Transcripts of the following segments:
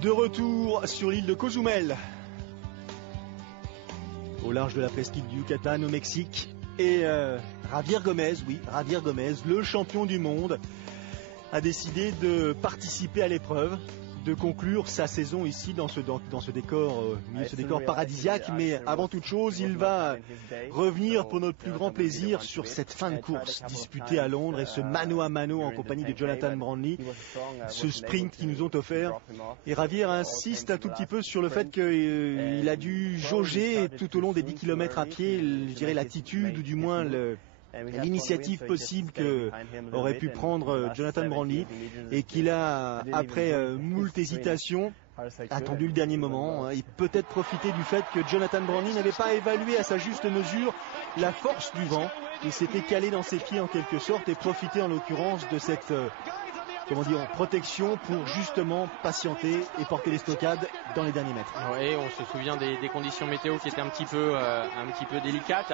De retour sur l'île de Cozumel, au large de la presqu'île du Yucatan au Mexique. Et Javier Gomez, le champion du monde, a décidé de participer à l'épreuve, de conclure sa saison ici dans ce décor paradisiaque. Mais avant toute chose, il va revenir pour notre plus grand plaisir sur cette fin de course disputée à Londres et ce mano à mano en compagnie de Jonathan Brandley, ce sprint qu'ils nous ont offert. Et Javier insiste un tout petit peu sur le fait qu'il a dû jauger tout au long des 10 km à pied, je dirais l'attitude ou du moins l'initiative possible que aurait pu prendre Jonathan Brandley, et qu'il a, après moult hésitations, attendu le dernier moment et peut-être profité du fait que Jonathan Brandley n'avait pas évalué à sa juste mesure la force du vent. Il s'était calé dans ses pieds en quelque sorte et profité en l'occurrence de cette protection pour justement patienter et porter les stockades dans les derniers mètres. Oui, on se souvient des conditions météo qui étaient un petit peu délicates.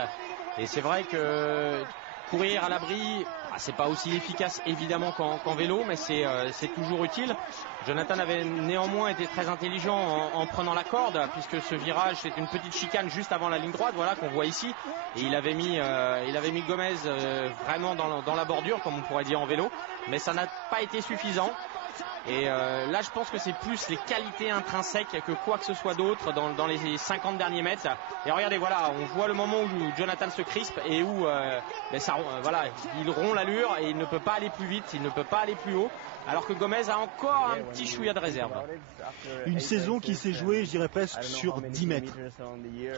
Et c'est vrai que courir à l'abri, c'est pas aussi efficace évidemment qu'en vélo, mais c'est toujours utile. Jonathan avait néanmoins été très intelligent en prenant la corde, puisque ce virage, c'est une petite chicane juste avant la ligne droite, voilà, qu'on voit ici. Et il avait mis Gomez vraiment dans la bordure, comme on pourrait dire en vélo, mais ça n'a pas été suffisant. Et là je pense que c'est plus les qualités intrinsèques que quoi que ce soit d'autre dans les 50 derniers mètres. Et regardez, voilà, on voit le moment où Jonathan se crispe et où il rompt l'allure et il ne peut pas aller plus vite, il ne peut pas aller plus haut, alors que Gomez a encore un petit chouïa de réserve. Une saison qui s'est jouée, je dirais presque sur 10 mètres.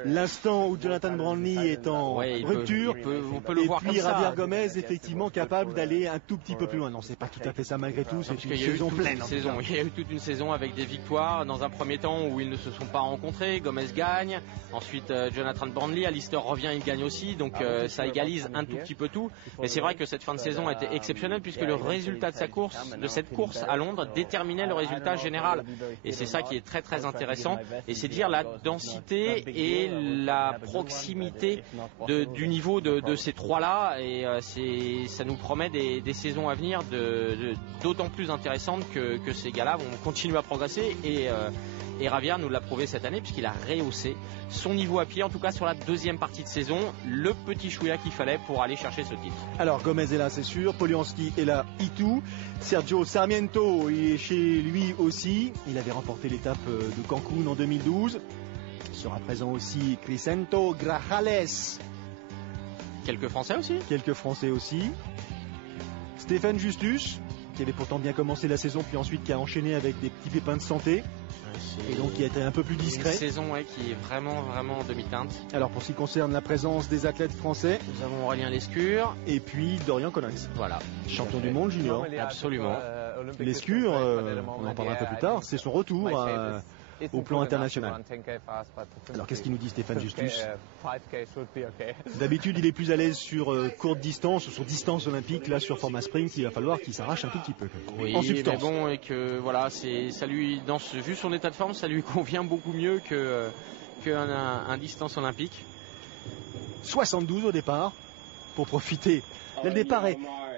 L'instant où Jonathan Brandley est en rupture, on peut le voir comme ça. Et puis Javier Gomez effectivement capable d'aller un tout petit peu plus loin. Non, c'est pas tout à fait ça malgré tout, c'est une saison pleine. Il y a eu toute une saison avec des victoires. Dans un premier temps où ils ne se sont pas rencontrés, Gomez gagne. Ensuite Jonathan Brandley, Alistair revient, il gagne aussi. Donc ça égalise un tout petit peu tout. Mais c'est vrai que cette fin de saison a été exceptionnelle, puisque le résultat de cette course à Londres déterminait le résultat général. Et c'est ça qui est très très intéressant. Et c'est dire la densité et la proximité du niveau de ces trois-là. Et ça nous promet des saisons à venir d'autant plus intéressantes que ces gars-là vont continuer à progresser. Et Javier nous l'a prouvé cette année, puisqu'il a rehaussé son niveau à pied, en tout cas sur la deuxième partie de saison, le petit chouïa qu'il fallait pour aller chercher ce titre. Alors Gomez est là, c'est sûr, Polianski est là, Itu, Sergio Sarmiento il est chez lui aussi, il avait remporté l'étape de Cancun en 2012, il sera présent aussi Crisento Grajales. Quelques Français aussi. Stefan Justus, qui avait pourtant bien commencé la saison, puis ensuite qui a enchaîné avec des petits pépins de santé. Et donc qui a été un peu plus discret. Une saison qui est vraiment en demi-teinte. Alors pour ce qui concerne la présence des athlètes français, nous avons Aurélien Lescure et puis Dorian Collins. Voilà, champion du monde junior. Absolument. Lescure, on en parlera un peu plus tard, c'est son retour au plan international. Alors qu'est-ce qu'il nous dit Stefan Justus? D'habitude il est plus à l'aise sur courte distance ou sur distance olympique. Là sur format sprint il va falloir qu'il s'arrache un tout petit peu en substance. Mais bon, et que voilà, vu son état de forme, ça lui convient beaucoup mieux qu'un distance olympique. 72 au départ pour profiter. Là, le départ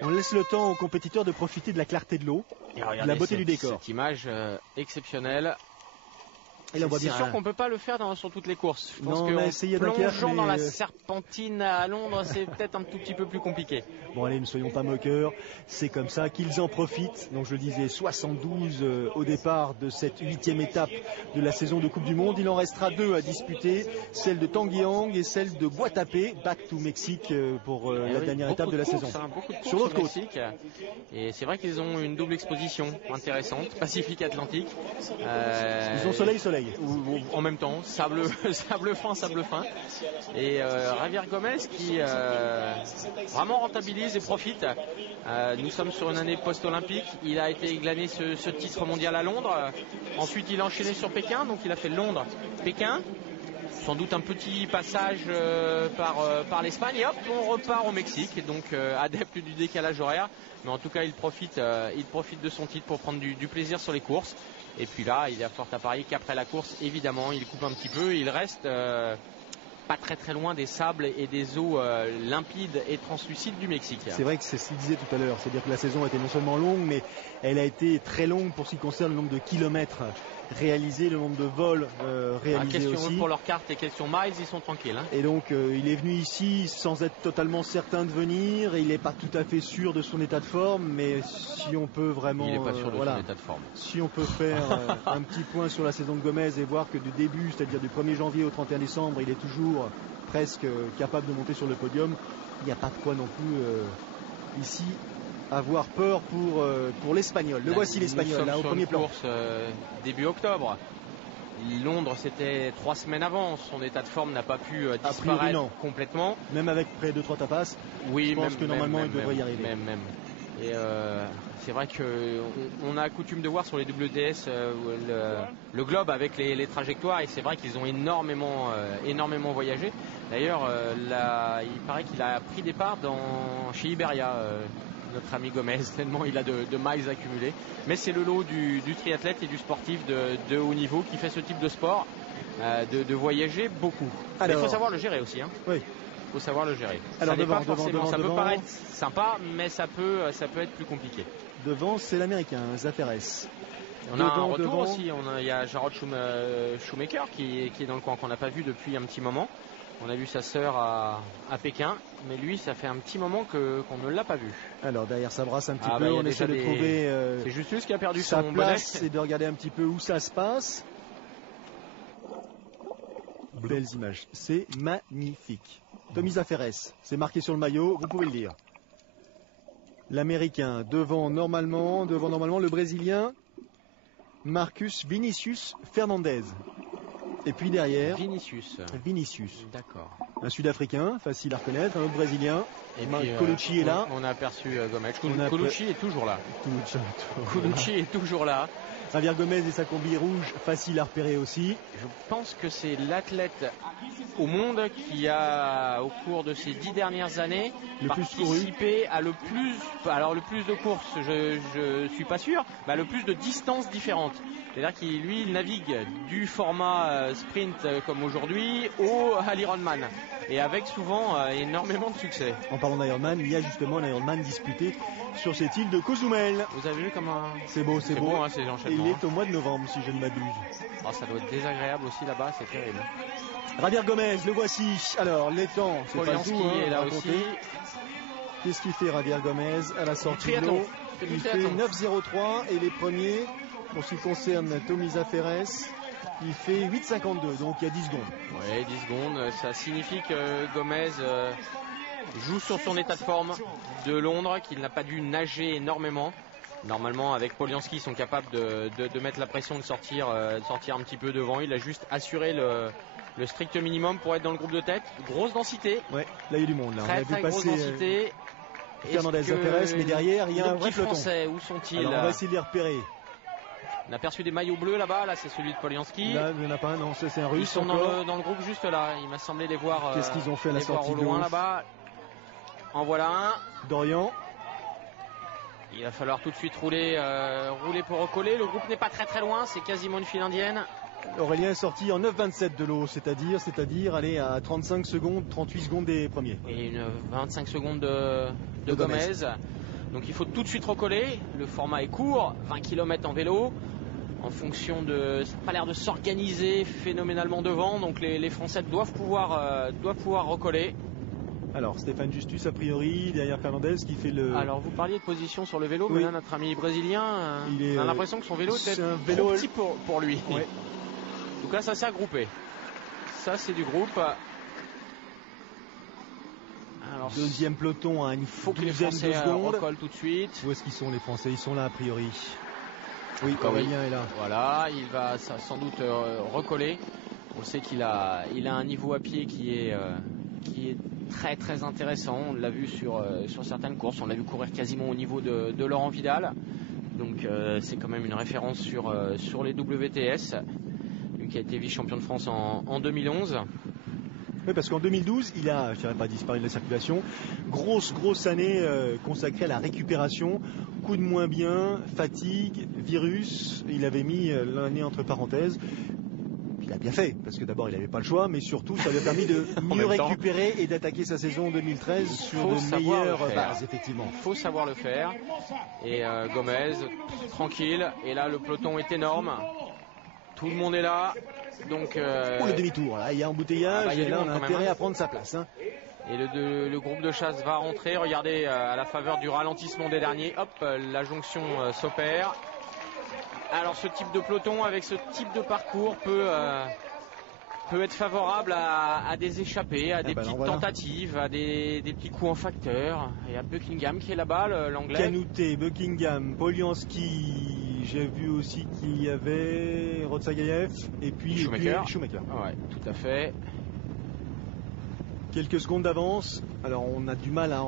on laisse le temps aux compétiteurs de profiter de la clarté de l'eau, de la beauté du décor. Cette image exceptionnelle. Et là, c'est sûr qu'on peut pas le faire sur toutes les courses. Je pense que plongeant dans la serpentine à Londres, c'est peut-être un tout petit peu plus compliqué. Bon allez, ne soyons pas moqueurs, c'est comme ça qu'ils en profitent. Donc je le disais, 72 au départ de cette 8e étape de la saison de Coupe du Monde. Il en restera 2 à disputer, celle de Tanguiang et celle de Guatapé, back to Mexique pour la dernière étape de la saison. Sur l'autre côte. Et c'est vrai qu'ils ont une double exposition intéressante, Pacifique-Atlantique. Ils ont soleil. Ou en même temps, sable fin. Et Javier Gomez qui vraiment rentabilise et profite. Nous sommes sur une année post-olympique. Il a été glané ce titre mondial à Londres. Ensuite, il a enchaîné sur Pékin. Donc, il a fait Londres-Pékin. Sans doute un petit passage par l'Espagne. Et hop, on repart au Mexique. Donc, adepte du décalage horaire. Mais en tout cas, il profite de son titre pour prendre du plaisir sur les courses. Et puis là, il est à fort à parier qu'après la course, évidemment, il coupe un petit peu. Il reste pas très loin des sables et des eaux limpides et translucides du Mexique. C'est vrai que c'est ce qu'il disait tout à l'heure. C'est-à-dire que la saison a été non seulement longue, mais elle a été très longue pour ce qui concerne le nombre de kilomètres réalisé, le nombre de vols réalisés aussi. Pour leur carte et question miles, ils sont tranquilles. Hein. Et donc il est venu ici sans être totalement certain de venir. Il n'est pas tout à fait sûr de son état de forme, mais si on peut vraiment, il n'est pas sûr de son état de forme. Si on peut faire un petit point sur la saison de Gomez et voir que du début, c'est-à-dire du 1er janvier au 31 décembre, il est toujours presque capable de monter sur le podium. Il n'y a pas de quoi non plus ici avoir peur pour l'Espagnol. Le voici l'Espagnol là au premier plan. Course début octobre. Londres, c'était 3 semaines avant. Son état de forme n'a pas pu disparaître complètement. Même avec près de 3 tapas. Oui, je pense que normalement il devrait y arriver. Même. Et c'est vrai qu'on a coutume de voir sur les WTS le globe avec les trajectoires, et c'est vrai qu'ils ont énormément voyagé. D'ailleurs, il paraît qu'il a pris des parts chez Iberia, notre ami Gomez, tellement il a de miles accumulés. Mais c'est le lot du triathlète et du sportif de haut niveau qui fait ce type de sport, de voyager beaucoup. Alors, il faut savoir le gérer aussi. Hein. Oui. Il faut savoir le gérer. Alors ça peut paraître sympa, mais ça peut être plus compliqué. Devant, c'est l'américain, Zaferes. On a un retour aussi. Il y a Jarrod Shoemaker qui est dans le coin, qu'on n'a pas vu depuis un petit moment. On a vu sa sœur à Pékin, mais lui, ça fait un petit moment qu'on ne l'a pas vu. Alors derrière sa brasse un petit peu, on essaie de trouver c'est Justus qui a perdu sa son place bonnet. et de regarder un petit peu où ça se passe. Belles images, c'est magnifique. Tommy Zaferes, c'est marqué sur le maillot, vous pouvez le dire. L'Américain devant normalement le Brésilien Marcus Vinicius Fernandez. Et puis derrière Vinicius. D'accord. Un Sud-Africain, facile à reconnaître, un autre Brésilien. Et Colucci est là. On a aperçu Gomez. Colucci est toujours là. Colucci est toujours là. Javier Gomez et sa combi rouge, facile à repérer aussi. Je pense que c'est l'athlète au monde qui a, au cours de ces 10 dernières années, participé à le plus de courses, je suis pas sûr, mais le plus de distances différentes. C'est-à-dire qu'il navigue du format sprint comme aujourd'hui à l'Ironman, et avec souvent énormément de succès. En parlant d'Ironman, il y a justement l'Ironman disputé sur cette île de Cozumel. Vous avez vu comment c'est beau, c'est beau hein, ces enchaînements. Et il est au mois de novembre, si je ne m'abuse. Oh, ça doit être désagréable aussi là-bas, c'est terrible. Javier Gomez, le voici. Alors les temps, c'est pas tout. Est là aussi. Qu'est-ce qu'il fait Javier Gomez à la sortie de l'eau? Il fait 9,03 et les premiers, pour ce qui concerne Tommy Zaferes, il fait 8,52, donc il y a 10 secondes. Oui, 10 secondes, ça signifie que Gomez joue sur son état de forme de Londres, qu'il n'a pas dû nager énormément. Normalement, avec Polianski, ils sont capables de mettre la pression, de sortir un petit peu devant. Il a juste assuré le strict minimum pour être dans le groupe de tête. Grosse densité. Ouais, là il y a du monde. Là. Très, très grosse densité. Fernandez Zaferes, mais derrière il y a un vrai peloton. Français, où sont-ils? Alors on va essayer de les repérer. On a aperçu des maillots bleus là-bas, là c'est celui de Polianski. Là il n'y en a pas un, non, c'est un russe. Ils sont dans le groupe juste là, il m'a semblé les voir. Qu'est-ce qu'ils ont fait à la sortie au loin là-bas? En voilà un. Dorian. Il va falloir tout de suite rouler pour recoller. Le groupe n'est pas très très loin, c'est quasiment une file indienne. Aurélien est sorti en 9,27 de l'eau, c'est-à-dire aller à 35 secondes, 38 secondes des premiers. Et une 25 secondes de Gomez. Donc il faut tout de suite recoller. Le format est court, 20 km en vélo. En fonction de, ça n'a pas l'air de s'organiser phénoménalement devant. Donc les Français doivent pouvoir recoller. Alors Stéphane Justus a priori derrière Fernandez qui fait le... Alors vous parliez de position sur le vélo, oui. Mais là notre ami brésilien, on a l'impression que son vélo est un vélo trop petit pour lui. Ouais. Donc là ça s'est regroupé. Ça c'est du groupe. Alors, deuxième peloton à une douzaine de secondes. Recolle tout de suite. Où est-ce qu'ils sont les Français? Ils sont là a priori. Oui, Aurélien est là. Voilà, il va sans doute recoller. On sait qu'il a un niveau à pied qui est très très intéressant. On l'a vu sur certaines courses, on l'a vu courir quasiment au niveau de Laurent Vidal. Donc c'est quand même une référence sur les WTS. Lui qui a été vice-champion de France en 2011. Oui, parce qu'en 2012, il a, je dirais pas disparu de la circulation, grosse année consacrée à la récupération, coup de moins bien, fatigue, virus. Il avait mis l'année entre parenthèses. Il a bien fait, parce que d'abord il n'avait pas le choix, mais surtout ça lui a permis de mieux récupérer et d'attaquer sa saison 2013 sur de meilleures bases, effectivement. Il faut savoir le faire. Et Gomez, tranquille. Et là le peloton est énorme. Tout le monde est là. Donc, Pour le demi-tour, là, il y a embouteillage il y a et du là on monde a quand même, intérêt hein. à prendre sa place. Hein. Et le groupe de chasse va rentrer. Regardez, à la faveur du ralentissement des derniers, hop, la jonction s'opère. Alors ce type de peloton avec ce type de parcours peut être favorable à des échappées, à des petites tentatives, à des petits coups en facteur. Il y a Buckingham qui est là-bas, l'anglais. Canouté, Buckingham, Polianski, j'ai vu aussi qu'il y avait Rotsagayev et puis Schumacher. Ouais, tout à fait. Quelques secondes d'avance. Alors on a du mal à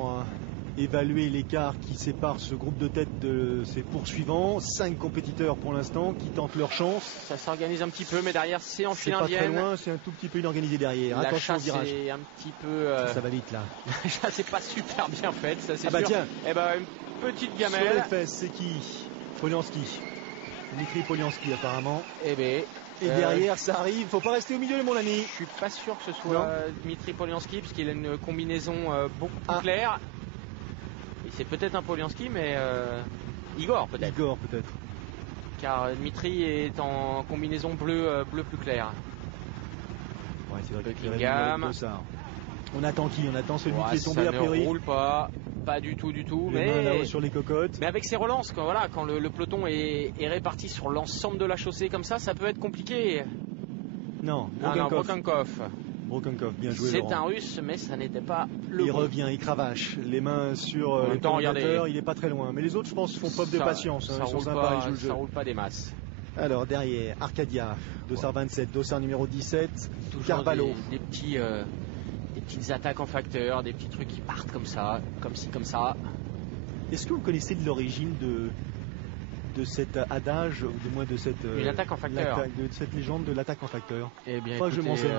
évaluer l'écart qui sépare ce groupe de tête de ses poursuivants. 5 compétiteurs pour l'instant qui tentent leur chance. Ça s'organise un petit peu, mais derrière c'est en file indienne. C'est pas très loin, c'est un tout petit peu inorganisé derrière. La attention au chasse virage. est un petit peu. Ça va vite là. La chasse n'est pas super bien faite, ça c'est sûr. Tiens. Eh ben, une petite gamelle. Sur les fesses, c'est qui? Polianski. Dmitri Polianski apparemment. Eh ben. Et derrière ça arrive, faut pas rester au milieu mon ami. Je suis pas sûr que ce soit Dmitri Polianski parce qu'il a une combinaison beaucoup plus claire. Et c'est peut-être un Polianski, mais Igor peut-être. Igor peut-être. Car Dmitri est en combinaison bleu plus clair. Ouais, c'est vrai Buckingham. On attend qui? On attend celui qui est tombé a priori. Ça ne roule pas du tout. Mais sur les cocottes. Mais avec ses relances, quand le peloton est réparti sur l'ensemble de la chaussée comme ça peut être compliqué. Non, Brokenkov, bien joué. C'est un Russe, mais ça n'était pas le. Il revient, il cravache, les mains sur les commentateurs, il est pas très loin. Mais les autres, je pense, font preuve de patience. Ça roule pas des masses. Alors derrière, Arcadia, dossard 27, dossard numéro 17, toujours Carvalho. Des petites attaques en facteur, des petits trucs qui partent comme ça, comme ci, comme ça. Est-ce que vous connaissez de l'origine de cet adage, ou du moins de cette attaque en facteur, de cette légende de l'attaque en facteur? Eh bien, écoutez, je m'en sais.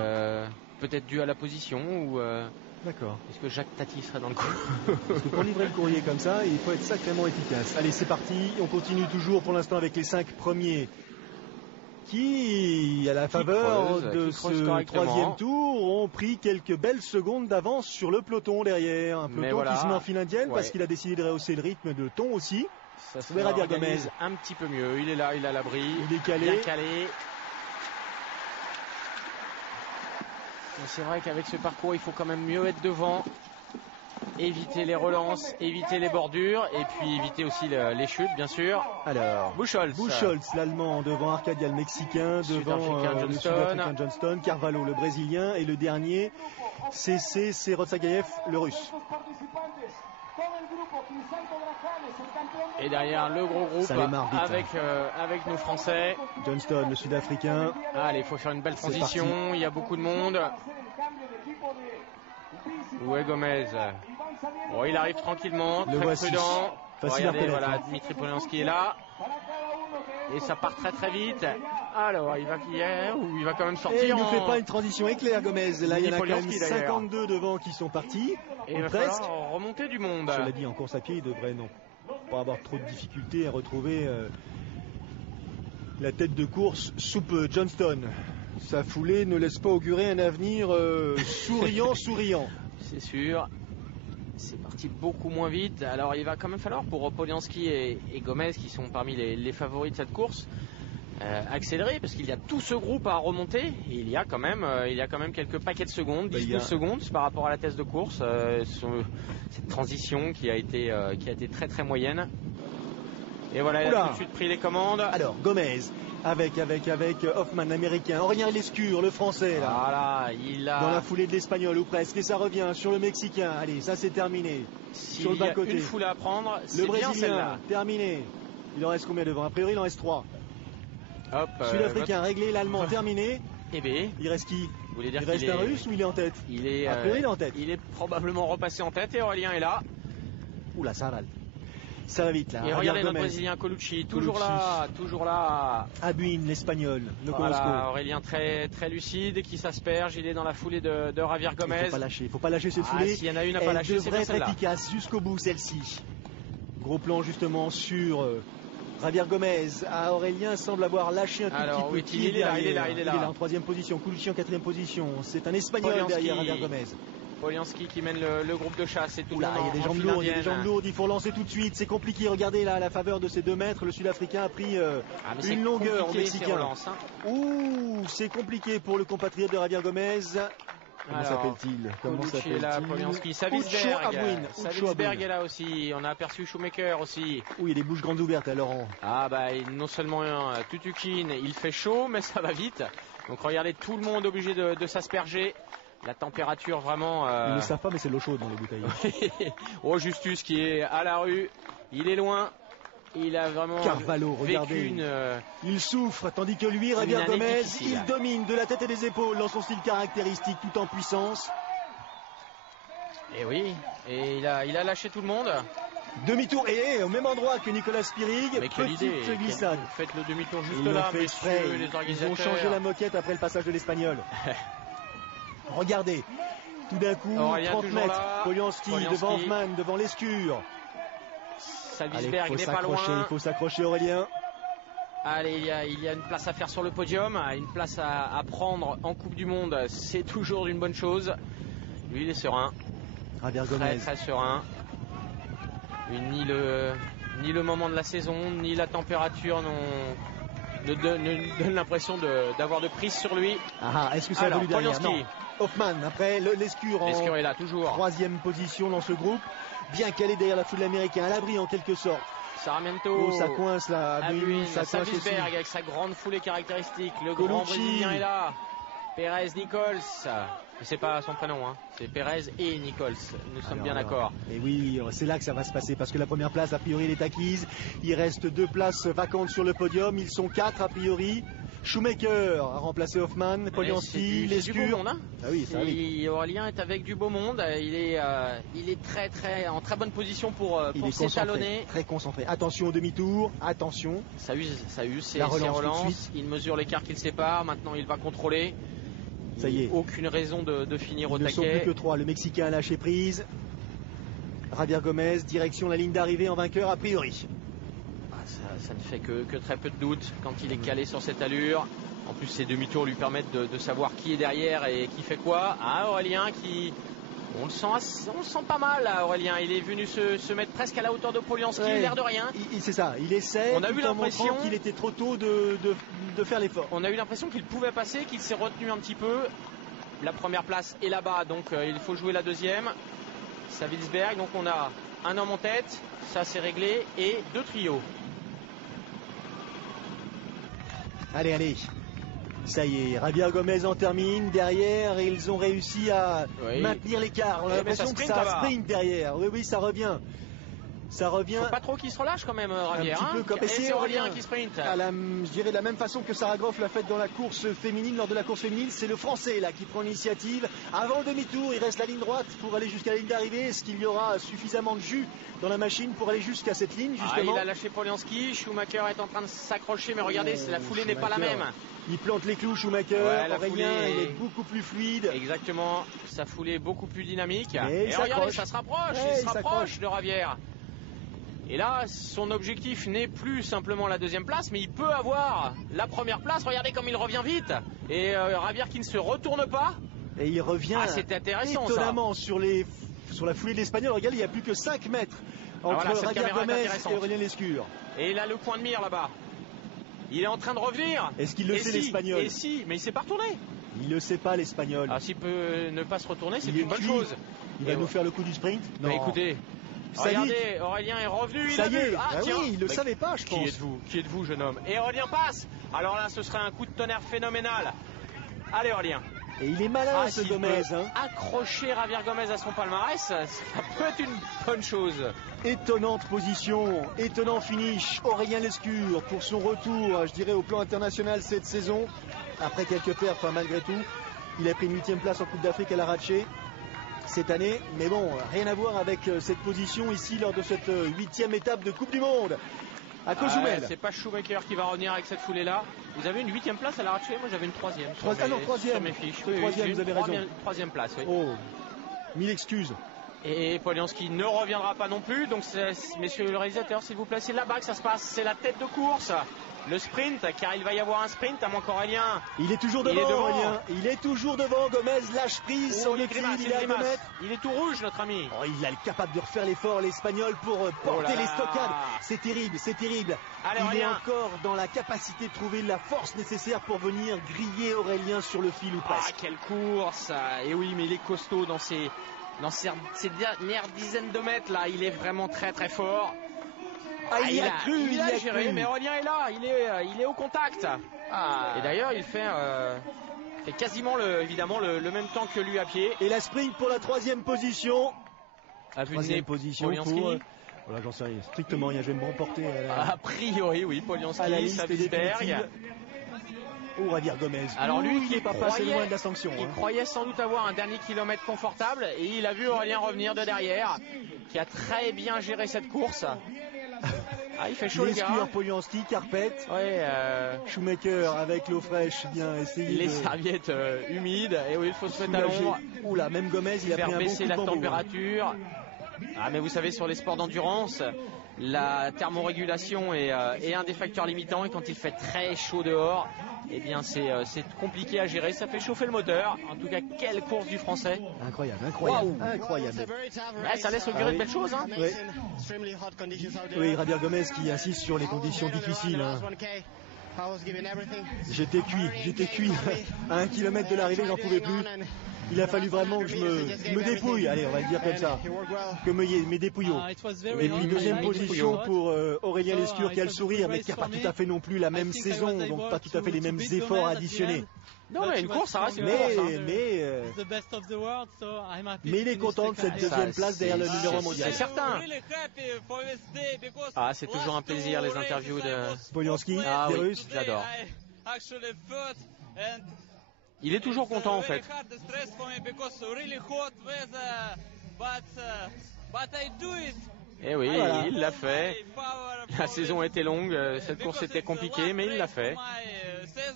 Peut-être dû à la position ou. D'accord. Est-ce que Jacques Tati serait dans le coup? Parce que pour livrer le courrier comme ça, il faut être sacrément efficace. Allez, c'est parti. On continue toujours pour l'instant avec les 5 premiers qui, à la faveur de ce troisième tour, ont pris quelques belles secondes d'avance sur le peloton derrière. Un peloton qui se met en file indienne parce qu'il a décidé de rehausser le rythme de ton aussi. Ça se organise un petit peu mieux. Il est là, il a l'abri. Il est calé. Bien calé. C'est vrai qu'avec ce parcours, il faut quand même mieux être devant, éviter les relances, éviter les bordures et puis éviter aussi les chutes, bien sûr. Alors, Buchholz, l'Allemand, devant Arcadia, le Mexicain, devant le Sud-Africain Johnston, Carvalho, le Brésilien, et le dernier, c'est Rotsagayev, le Russe. Et derrière le gros groupe avec nos Français. Johnston, le Sud-Africain. Allez, il faut faire une belle transition. Il y a beaucoup de monde. Où est Gomez? Bon, il arrive tranquillement, très prudent. Regardez, voilà, Dmitri Polianski est là. Et ça part très très vite. Alors, il va quand même sortir. Et il ne fait pas une transition éclair, Gomez. Là, il y en a quand même 52 devant qui sont partis. Et il va falloir remonter du monde. Cela dit, en course à pied, il devrait pas avoir trop de difficultés à retrouver la tête de course soupe Johnston. Sa foulée ne laisse pas augurer un avenir souriant. C'est sûr. C'est parti beaucoup moins vite. Alors il va quand même falloir pour Polianski et Gomez, qui sont parmi les favoris de cette course, accélérer, parce qu'il y a tout ce groupe à remonter. Et il y a quand même quelques paquets de secondes, 10-12 secondes par rapport à la tête de course. Cette transition qui a été très très moyenne. Et voilà, il a tout de suite pris les commandes. Alors Gomez avec Hoffman, l'américain, Aurélien Lescure, le français là. Voilà, dans la foulée de l'espagnol ou presque, et ça revient sur le mexicain. Allez, ça c'est terminé. Sur le bas-côté, une foulée à prendre, le brésilien, terminé. Il en reste combien devant? A priori il en reste 3. Sud-africain réglé, l'allemand terminé. Eh bien, il reste qui? Il reste un russe ou il est en tête? A priori il est en tête. Il est probablement repassé en tête et Aurélien est là. Oula, ça va vite là. Et regardez notre brésilien Colucci, toujours là. Abuin, l'espagnol, le voilà, Aurélien très très lucide, qui s'asperge, il est dans la foulée de Javier Gomez. Il faut pas lâcher cette foulée. S'il y en a une à pas lâcher, c'est bien celle-là. Elle devrait être efficace jusqu'au bout, celle-ci. Gros plan justement sur Javier Gomez. Aurélien semble avoir lâché un tout petit peu. Il est là. Il est là en 3e position. Colucci en 4e position. C'est un espagnol derrière Javier Gomez. Polianski qui mène le groupe de chasse. Et tout Oula, il y a des jambes lourdes, il y a des jambes lourdes, il faut relancer tout de suite. C'est compliqué, regardez là, à la faveur de ces 2 mètres, le Sud-Africain a pris une longueur au Mexicain. Ouh, c'est compliqué pour le compatriote de Javier Gomez. Comment s'appelle-t-il? Polianski, Savisberg est là aussi. On a aperçu Shoemaker aussi. Oui, il y a des bouches grandes ouvertes à Laurent. Ah bah non seulement Tutukin, il fait chaud, mais ça va vite. Donc regardez, tout le monde obligé de s'asperger. La température vraiment... Ils ne le savent pas, mais c'est de l'eau chaude dans les bouteilles. Oh, Justus qui est à la rue. Il est loin. Il a vraiment Carvalho, regardez, il souffre, tandis que lui, Javier Gomez, il domine de la tête et des épaules dans son style caractéristique, tout en puissance. Et oui, et il a lâché tout le monde. Demi-tour, et au même endroit que Nicolas Spirig. Mais quelle idée, glissade. Faites le demi-tour juste là, messieurs les organisateurs. Ils ont changé la moquette après le passage de l'Espagnol. Regardez, tout d'un coup, 30 mètres, Polianski devant Hoffman, devant Lescure. Savisberg n'est pas loin. Il faut s'accrocher, Aurélien. Allez, il y a une place à faire sur le podium, une place à prendre en Coupe du Monde, c'est toujours une bonne chose. Lui, il est serein. Javier Gomez. Très serein. Ni le moment de la saison, ni la température ne donne l'impression d'avoir de prise sur lui. Est-ce que ça a voulu derrière? Non. Hoffman, après Lescure est là, toujours. 3e position dans ce groupe. Bien calé derrière la foule américaine, à l'abri en quelque sorte. Sarmiento, ça coince là, Savisberg avec sa grande foulée caractéristique. Le grand Brésilien est là. Pérez, Nichols. C'est pas son prénom, c'est Pérez et Nichols. Nous sommes bien d'accord. Et oui, c'est là que ça va se passer parce que la première place, a priori, elle est acquise. Il reste 2 places vacantes sur le podium. Ils sont 4 a priori. Shoemaker a remplacé Hoffman, Polianski, Lescure. Oui, ça arrive. Aurélien est avec du beau monde. Il est en très bonne position pour s'étalonner. Très concentré. Attention au demi-tour. Attention. Ça use, c'est relance. Il mesure l'écart qui le sépare. Maintenant, il va contrôler. Ça y est. Aucune raison de finir au taquet. Ils ne sont plus que 3. Le Mexicain a lâché prise. Javier Gomez, direction la ligne d'arrivée en vainqueur a priori. Ça ne fait que très peu de doute quand il est calé sur cette allure. En plus, ces demi-tours lui permettent de savoir qui est derrière et qui fait quoi. Aurélien qui... On le sent pas mal là, Aurélien. Il est venu se mettre presque à la hauteur de Polianski, l'air de rien. C'est ça, il essaie. On a eu l'impression qu'il était trop tôt de faire l'effort. On a eu l'impression qu'il pouvait passer, qu'il s'est retenu un petit peu. La première place est là-bas, donc il faut jouer la deuxième. Savisberg, donc on a un homme en tête, ça c'est réglé, et 2 trios. Allez. Ça y est, Javier Gomez en termine. Derrière, ils ont réussi à maintenir l'écart. On a l'impression que ça sprint derrière. Oui, ça revient. Faut pas trop qu'il se relâche quand même, Javier. Un petit peu comme c'est Aurélien qui sprint. Je dirais de la même façon que Sarah Groff l'a fait dans la course féminine. Lors de la course féminine, c'est le Français là qui prend l'initiative. Avant le demi-tour, il reste la ligne droite pour aller jusqu'à la ligne d'arrivée. Est-ce qu'il y aura suffisamment de jus dans la machine pour aller jusqu'à cette ligne justement? Il a lâché Polianski. Schumacher est en train de s'accrocher, mais regardez, la foulée n'est pas la même. Il plante les clous, Schumacher. Aurélien, il est beaucoup plus fluide. Exactement, sa foulée est beaucoup plus dynamique. Et regardez, ça se rapproche. Il se rapproche de Javier. Et là, son objectif n'est plus simplement la 2e place, mais il peut avoir la 1re place. Regardez comme il revient vite. Et Javier qui ne se retourne pas. Et il revient c'est intéressant, étonnamment sur la foulée de l'Espagnol. Regardez, il n'y a plus que 5 mètres entre Javier Gomez et Aurélien Lescure. Et il a le point de mire là-bas. Il est en train de revenir. Est-ce qu'il le sait, l'Espagnol? Mais il s'est pas retourné. Il ne sait pas, l'Espagnol. S'il peut ne pas se retourner, c'est une bonne chose. Il va nous faire le coup du sprint? Non. Écoutez, regardez, Aurélien est revenu. Il ne le savait pas, je pense. Qui êtes-vous, jeune homme? Et Aurélien passe. Alors là, ce serait un coup de tonnerre phénoménal. Allez, Aurélien. Et il est malin, ce Gomez. Accrocher Javier Gomez à son palmarès, ça peut être une bonne chose. Étonnante position, étonnant finish. Aurélien Lescure pour son retour, je dirais, au plan international cette saison. Après quelques perfs, malgré tout. Il a pris une 8e place en Coupe d'Afrique à l'Araché cette année. Mais bon, rien à voir avec cette position ici lors de cette 8e étape de Coupe du Monde. À Cozumel. C'est pas Schumacher qui va revenir avec cette foulée-là. Vous avez une 8e place à l'Araché, moi j'avais une 3e. 3e. Sur mes fiches. Troisième, vous avez raison. 3e place, oui. Oh, 1000 excuses. Et Polianski ne reviendra pas non plus. Donc, messieurs le réalisateur, s'il vous plaît, c'est là-bas que ça se passe. C'est la tête de course. le sprint, car il va y avoir un sprint à moins qu'Aurélien. Il est toujours devant, Aurélien. Il est toujours devant. Gomez lâche prise. Oh, il est à 2 mètres. Il est tout rouge, notre ami. Oh, il est capable de refaire l'effort, l'Espagnol, pour porter les stockades. C'est terrible, c'est terrible. Allez, il Aurélien. est encore dans la capacité de trouver la force nécessaire pour venir griller Aurélien sur le fil ou presque. Ah, quelle course. Et oui, mais il est costaud dans ces dernières dizaines de mètres là. Il est vraiment très très fort. Il a cru, il a géré, cru. mais Aurélien est là, il est au contact. Et d'ailleurs, il fait quasiment évidemment le même temps que lui à pied. Et la sprint pour la 3e position. Troisième position pour... Voilà, j'en sais rien. Strictement, je vais me remporter a priori, oui, Polianski, Savisberg. Ou Javier Gomez. Alors lui, il n'est pas passé loin de la sanction. Il croyait sans doute avoir un dernier kilomètre confortable et il a vu Aurélien revenir de derrière, qui a très bien géré cette course. Il fait chaud, les gars. Polianski, Carpette. Ouais, Shoemaker avec l'eau fraîche, bien essayé. Les serviettes humides. Et oui, il faut se mettre à l'ombre. Oula, même Gomez, il a pris un bon coup de baisser la bambou, température. Mais vous savez, sur les sports d'endurance, la thermorégulation est un des facteurs limitants. Et quand il fait très chaud dehors, eh bien c'est compliqué à gérer. Ça fait chauffer le moteur. En tout cas, quelle course du Français. Incroyable. Ça laisse augurer de belles choses. Oui, Javier Gomez qui insiste sur les conditions difficiles. J'étais cuit. À 1 kilomètre de l'arrivée, j'en pouvais plus. Il a fallu vraiment que je me dépouille, allez, on va le dire comme ça, que mes dépouillots. Et puis 2e position pour Aurélien Lescure qui a le sourire, mais qui n'a pas tout à fait non plus la même saison, donc pas tout à fait les mêmes efforts additionnés. Non, mais une course, ça reste une course. Mais il est content de cette 2e place derrière le numéro mondial. C'est certain. C'est toujours un plaisir les interviews de Polianski, des Russes. J'adore. Il est toujours content en fait. Et oui, il l'a fait. La saison était longue, cette course était compliquée, mais il l'a fait.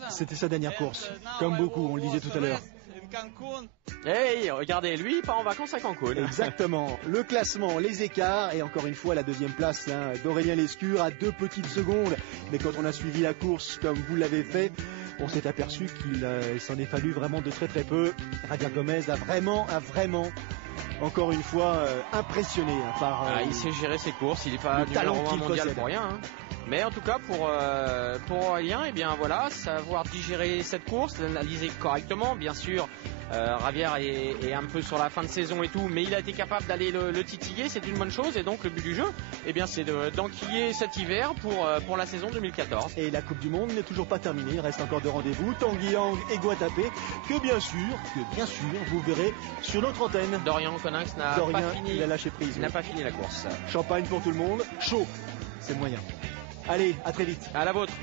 C'était sa dernière course, comme beaucoup, on le disait tout à l'heure. Regardez, lui il part en vacances à Cancun. Exactement, le classement, les écarts, et encore une fois la 2e place d'Aurélien Lescure à 2 petites secondes. Mais quand on a suivi la course comme vous l'avez fait, on s'est aperçu qu'il s'en est fallu vraiment de très très peu. Javier Gomez a vraiment, encore une fois, impressionné par... il sait gérer ses courses, il n'est pas numéro 1 mondial pour rien. Mais en tout cas, pour Aurélien, savoir digérer cette course, l'analyser correctement, bien sûr. Javier est un peu sur la fin de saison et tout, mais il a été capable d'aller le titiller, c'est une bonne chose. Et donc le but du jeu, c'est d'enquiller cet hiver pour la saison 2014. Et la Coupe du Monde n'est toujours pas terminée, il reste encore 2 rendez-vous, Tanguy Yang et Guatapé, que bien sûr, vous verrez sur notre antenne. Dorian Coninx n'a pas fini la course. Champagne pour tout le monde, chaud, c'est le moyen. Allez, à très vite. À la vôtre.